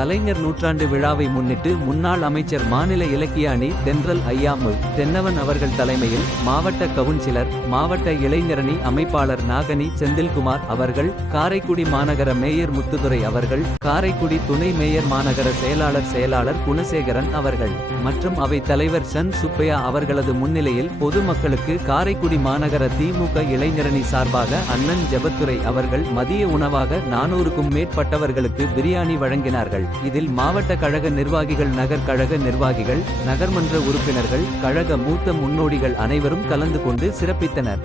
கலைஞர் நூற்றாண்டு விழாவை முன்னிட்டு முன்னாள் அமைச்சர் மாநில இலக்கிய அணி தென்றல் ஐயாமு தென்னவன் அவர்கள் தலைமையில் மாவட்ட கவுன்சிலர் மாவட்ட இளைஞரணி அமைப்பாளர் நாகனி செந்தில்குமார் அவர்கள், காரைக்குடி மாநகர மேயர் முத்துதுரை அவர்கள், காரைக்குடி துணை மேயர் மாநகர செயலாளர் குணசேகரன் அவர்கள் மற்றும் அவை தலைவர் சன் சுப்பையா அவர்களது முன்னிலையில் பொதுமக்களுக்கு காரைக்குடி மாநகர திமுக இளைஞரணி சார்பாக அண்ணன் ஜெபத்துரை அவர்கள் மதிய உணவாக 400க்கும் மேற்பட்டவர்களுக்கு பிரியாணி வழங்கினார்கள். இதில் மாவட்ட கழக நிர்வாகிகள், நகர் கழக நிர்வாகிகள், நகர்மன்ற உறுப்பினர்கள், கழக மூத்த முன்னோடிகள் அனைவரும் கலந்து கொண்டு சிறப்பித்தனர்.